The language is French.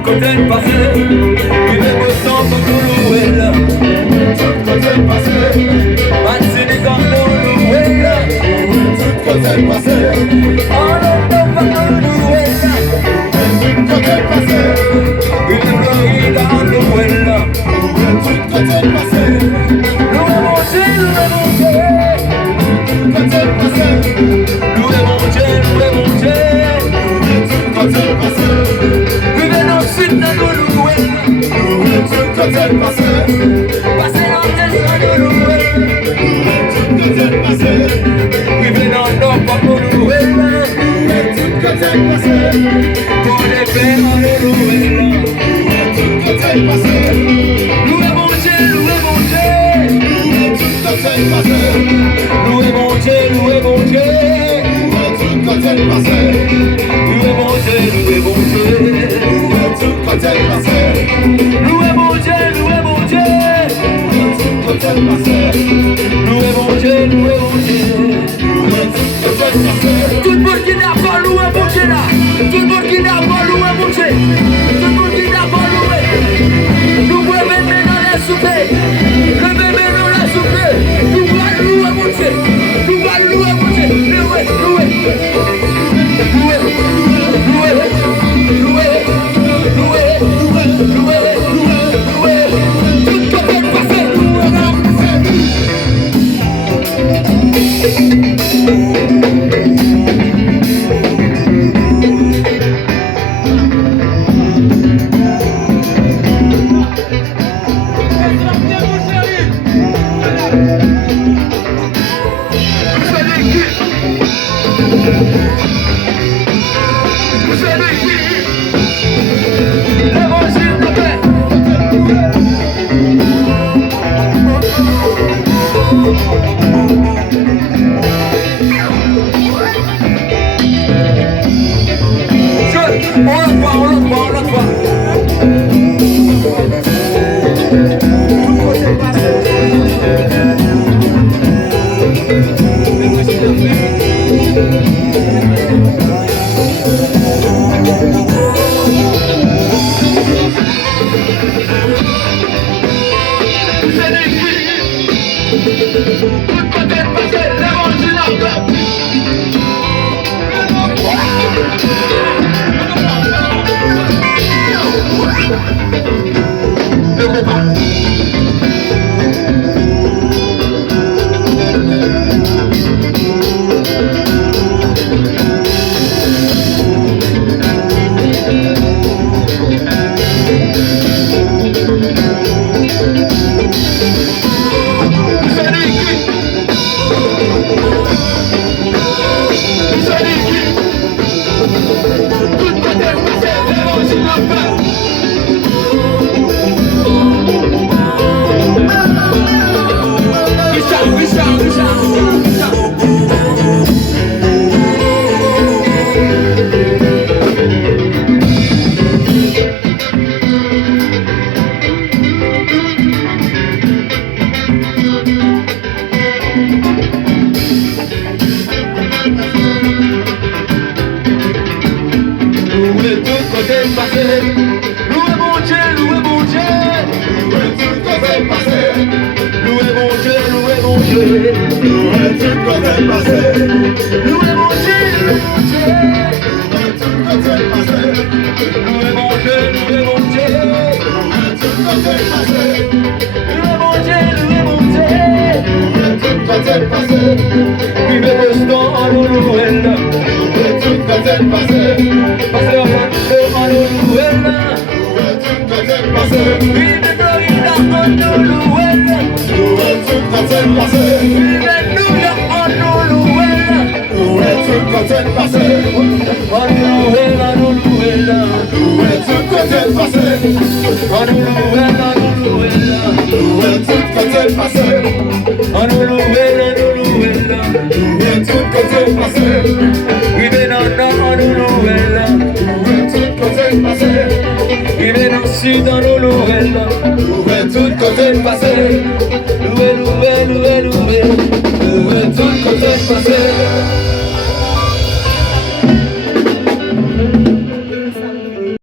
tout côté de passé. Il est beau sans beaucoup l'ouel. Tout côté de passé. Maxi les gants l'ouel. Tout côté de passé. On ne peut pas l'ouel. Tout côté de passé. Il est bleu dans l'ouel. Tout côté de passé. Nous est mangé, nous est mangé. Tout côté de passé. Nous est mangé, nous est mangé. Tout côté de passé. Tout côté passé, passé dans le loué. Tout côté passé, oui mais non non pas pour louer. Tout côté passé, pour les faire le loué. Tout côté passé, loué mon Dieu, loué mon Dieu. Tout côté passé, loué mon Dieu, loué mon Dieu. Tout côté passé, loué mon Dieu, loué mon Dieu. Tout côté passé, loué mon Dieu. Loué mon Dieu, loué mon Dieu. Tout le monde qui n'a pas loué mon Dieu là. Tout le monde qui n'a pas loué mon Dieu. Tout le monde qui n'a pas loué. Nous voulons bébé dans la soupe. Le bébé dans la soupe. Nous voulons louer mon Dieu. Nous voulons louer mon Dieu. Loué, loué. Loué, loué, loué, loué, loué, loué. Dans nos nouvelles, tout côté passé.